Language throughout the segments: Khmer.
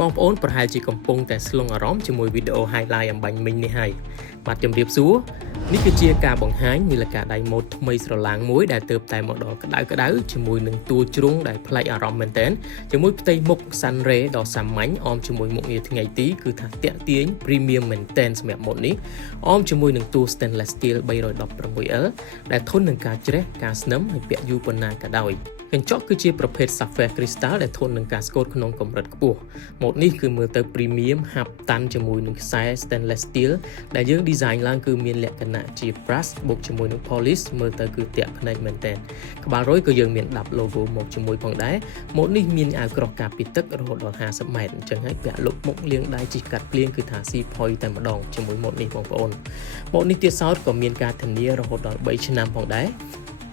បងប្អូនប្រហែលជាកំពុងតែស្លងអារម្មណ៍ជាមួយវីដេអូ highlight អំបញ្ញមិញនេះហើយបាទជំរាបសួរនេះគឺជាការបង្ហាញនាឡិកាដៃម៉ូដថ្មីស្រឡាងមួយដែលទើបតែមកដល់ក្តៅជាមួយនឹងតួជ្រុងដែលប្លែកអារម្មណ៍មែនទែនជាមួយផ្ទៃមុខ Sunray ដ៏សាមញ្ញអមជាមួយមុខងារថ្ងៃទីគឺថាតាក់ទាញ Premium មែនទែនសម្រាប់ម៉ូដនេះអមជាមួយនឹងតួ Stainless Steel 316L ដែលធន់នឹងការច្រេះការស្នឹមហើយពាក់យូរប៉ុណ្ណាក៏ដោយកញ្ចក់គឺជាប្រភេទ Sapphire Crystal ដែលធន់នឹងការស្កូតក្នុងកម្រិតខ្ពស់ម៉ូដនេះគឺមើលទៅ Premium ហាប់តាន់ជាមួយនឹងខ្សែ Stainless Steel ដែលយើង design ឡើងគឺមានលក្ខណៈជា brush បូកជាមួយនឹង polish មើលទៅគឺទាក់ភ្នែកមែនទែនក្បាលរយក៏យើងមានដាប់ logo មកជាមួយផងដែរម៉ូដនេះមានអាវក្រោះការពារទឹករហូតដល់50ម៉ែត្រអញ្ចឹងហើយពាក់លុបមុខលាងដៃជិះកាត់ភ្លៀងគឺថាស៊ីផុយតែម្ដងជាមួយម៉ូដនេះបងប្អូនម៉ូដនេះទៀតសោតក៏មានការធានារហូតដល់3ឆ្នាំផងដែរ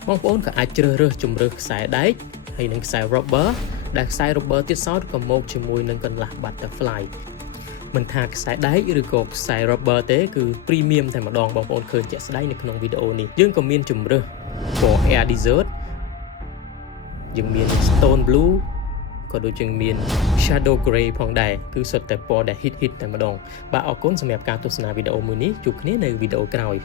បងប្អូនក៏អាចជ្រើសរើសជម្រើសខ្សែដែកហើយនឹងខ្សែ rubber ដែលខ្សែ rubber ទៀតសោតក៏មកជាមួយនឹងកន្លះ butterfly មិនថាខ្សែដែកឬក៏ខ្សែ rubber ទេគឺ premium តែម្ដងបងប្អូនឃើញជាក់ស្ដែងនៅក្នុងវីដេអូនេះយើងក៏មានជម្រើសពណ៌ air desert យើងមាន stone blue ក៏ដូចជាមាន shadow gray ផងដែរគឺសុទ្ធតែពណ៌ដែល hit តែម្ដងបាទអរគុណសម្រាប់ការទស្សនាវីដេអូមួយនេះជួបគ្នានៅវីដេអូក្រោយ